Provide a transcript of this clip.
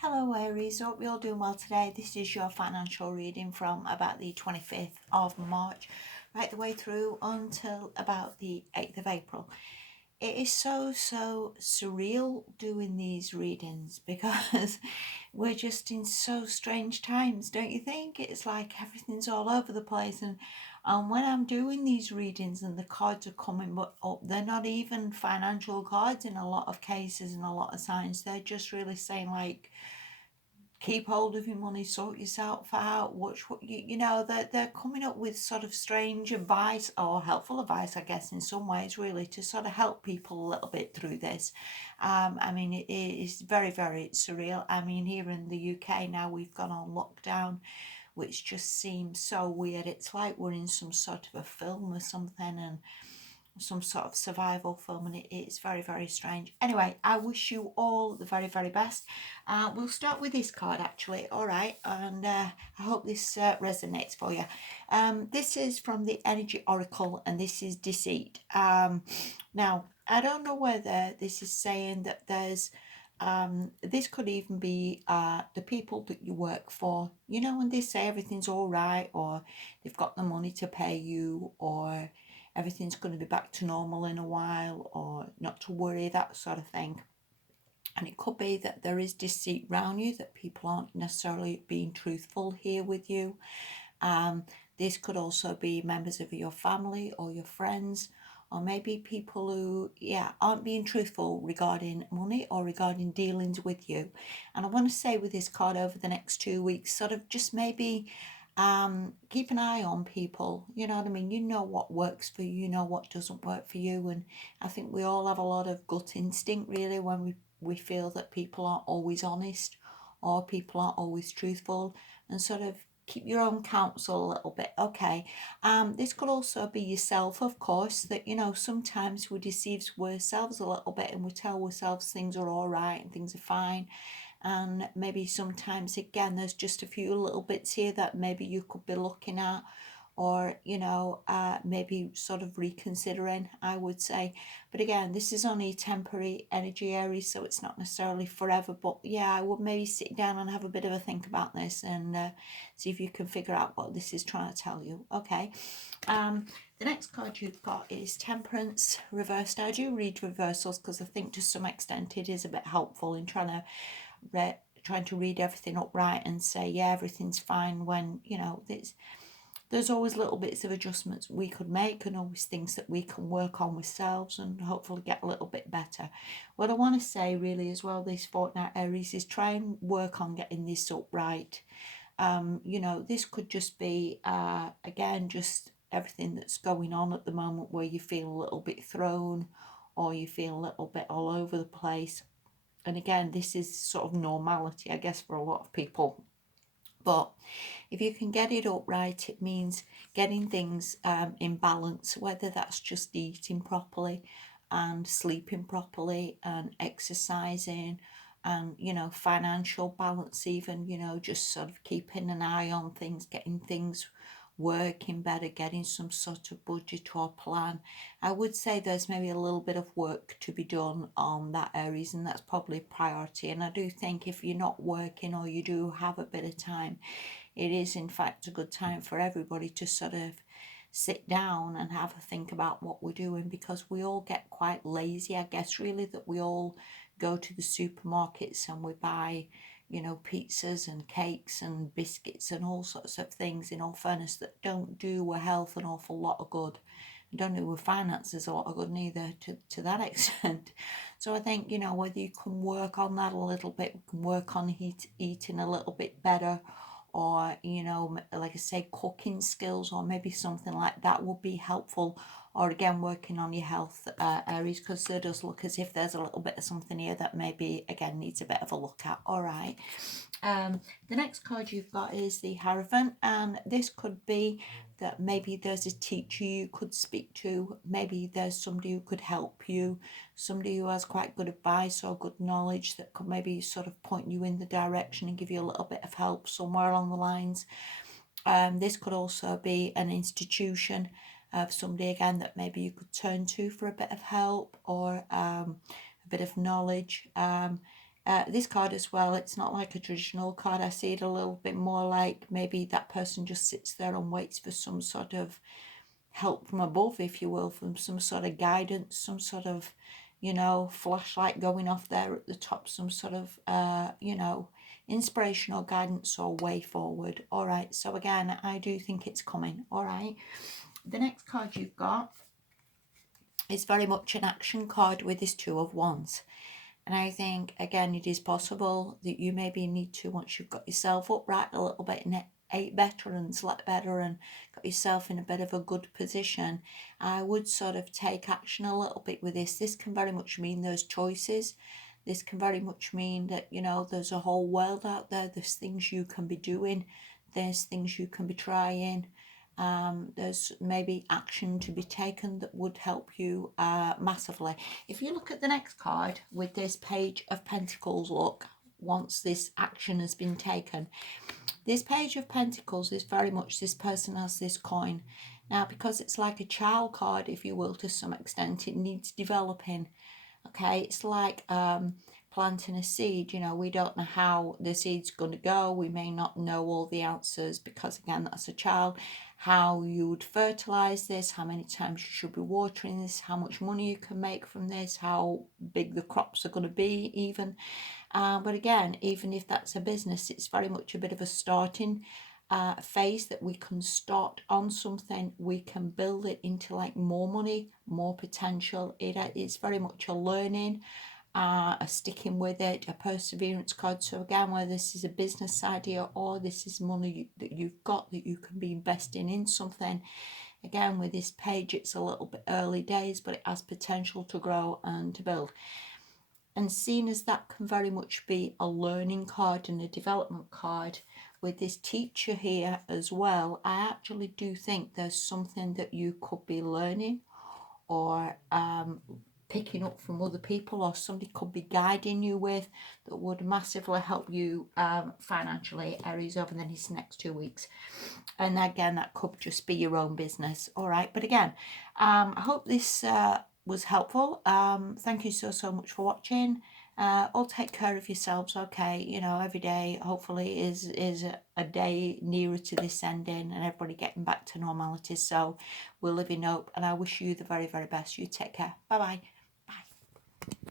Hello Aries, hope you're doing well today. This is your financial reading from about the 25th of March right the way through until about the 8th of April. It is so surreal doing these readings because we're just in so strange times, don't you think? It's like everything's all over the place, and when I'm doing these readings and the cards are coming but up, they're not even financial cards in a lot of cases and a lot of signs. They're just really saying like, keep hold of your money, sort yourself out, watch what you know, they're coming up with sort of strange advice or helpful advice, I guess, in some ways, really, to sort of help people a little bit through this. I mean, it is very surreal. I mean, here in the UK now, we've gone on lockdown, which just seems so weird. It's like we're in some sort of a film or something, and some sort of survival film, and it's very strange. Anyway, I wish you all the very best. We'll start with this card actually, all right, and I hope this resonates for you. This is from the Energy Oracle, and this is Deceit. Now I don't know whether this is saying that there's this could even be the people that you work for, you know, when they say everything's all right, or they've got the money to pay you, or everything's going to be back to normal in a while, or not to worry, that sort of thing. And it could be that there is deceit around you, that people aren't necessarily being truthful here with you. This could also be members of your family or your friends, or maybe people who, aren't being truthful regarding money or regarding dealings with you. And I want to say with this card, over the next 2 weeks, sort of just maybe keep an eye on people. You know what I mean? You know what works for you, you know what doesn't work for you. And I think we all have a lot of gut instinct, really, when we feel that people aren't always honest or people aren't always truthful, and sort of keep your own counsel a little bit. Okay. This could also be yourself, of course, that, you know, sometimes we deceive ourselves a little bit and we tell ourselves things are all right and things are fine, and maybe sometimes again there's just a few little bits here that maybe you could be looking at, or maybe sort of reconsidering, I would say. But again, this is only temporary energy, Aries, so it's not necessarily forever. But yeah, I would maybe sit down and have a bit of a think about this, and see if you can figure out what this is trying to tell you. Okay. The next card you've got is Temperance reversed. I do read reversals because I think to some extent it is a bit helpful in trying to read everything up right and say, yeah, everything's fine, when, you know, there's always little bits of adjustments we could make, and always things that we can work on ourselves and hopefully get a little bit better. What I want to say really as well this fortnight, Aries, is try and work on getting this up right. This could just be, again, just everything that's going on at the moment where you feel a little bit thrown or you feel a little bit all over the place. And again, this is sort of normality, I guess, for a lot of people. But if you can get it up right, it means getting things in balance, whether that's just eating properly and sleeping properly and exercising, and, you know, financial balance, even, you know, just sort of keeping an eye on things, getting things working better, getting some sort of budget or plan. I would say there's maybe a little bit of work to be done on that areas, and that's probably priority. And I do think if you're not working or you do have a bit of time, it is in fact a good time for everybody to sort of sit down and have a think about what we're doing, because we all get quite lazy, I guess, really, that we all go to the supermarkets and we buy, you know, pizzas and cakes and biscuits and all sorts of things, in all fairness, that don't do our health an awful lot of good. Don't do our finances a lot of good neither, to that extent. So I think, you know, whether you can work on that a little bit, we can work on eating a little bit better, or, you know, like I say, cooking skills, or maybe something like that would be helpful. Or again, working on your health, Aries, because there does look as if there's a little bit of something here that maybe again needs a bit of a look at. All right. The next card you've got is the Hierophant, and this could be that maybe there's a teacher you could speak to, maybe there's somebody who could help you, somebody who has quite good advice or good knowledge that could maybe sort of point you in the direction and give you a little bit of help somewhere along the lines. This could also be an institution of somebody, again, that maybe you could turn to for a bit of help or a bit of knowledge. This card as well, it's not like a traditional card. I see it a little bit more like maybe that person just sits there and waits for some sort of help from above, if you will, from some sort of guidance, some sort of, flashlight going off there at the top, some sort of, inspirational guidance or way forward. All right, so again, I do think it's coming. All right, the next card you've got is very much an action card with this Two of Wands. And I think, again, it is possible that you maybe need to, once you've got yourself upright a little bit and ate better and slept better and got yourself in a bit of a good position, I would sort of take action a little bit with this. This can very much mean those choices. This can very much mean that, there's a whole world out there. There's things you can be doing. There's things you can be trying. There's maybe action to be taken that would help you massively. If you look at the next card with this Page of Pentacles, look, once this action has been taken, this Page of Pentacles is very much this person has this coin. Now, because it's like a child card, if you will, to some extent, it needs developing. Okay, it's like planting a seed. We don't know how the seed's going to go. We may not know all the answers because, again, that's a child. How you would fertilize this, how many times you should be watering this, how much money you can make from this, how big the crops are going to be even. But again, even if that's a business, it's very much a bit of a starting phase that we can start on something, we can build it into like more money, more potential. It's very much a learning, a sticking with it, a perseverance card. So again, whether this is a business idea or this is money that you've got that you can be investing in something, again with this page, it's a little bit early days, but it has potential to grow and to build. And seen as that can very much be a learning card and a development card, with this teacher here as well, I actually do think there's something that you could be learning or picking up from other people, or somebody could be guiding you with, that would massively help you financially, Aries, over the next 2 weeks. And again, that could just be your own business. All right, but again, I hope this was helpful. Thank you so much for watching. All take care of yourselves, okay? Every day hopefully is a day nearer to this ending and everybody getting back to normality. So we'll live in hope, and I wish you the very best. You take care. Bye bye.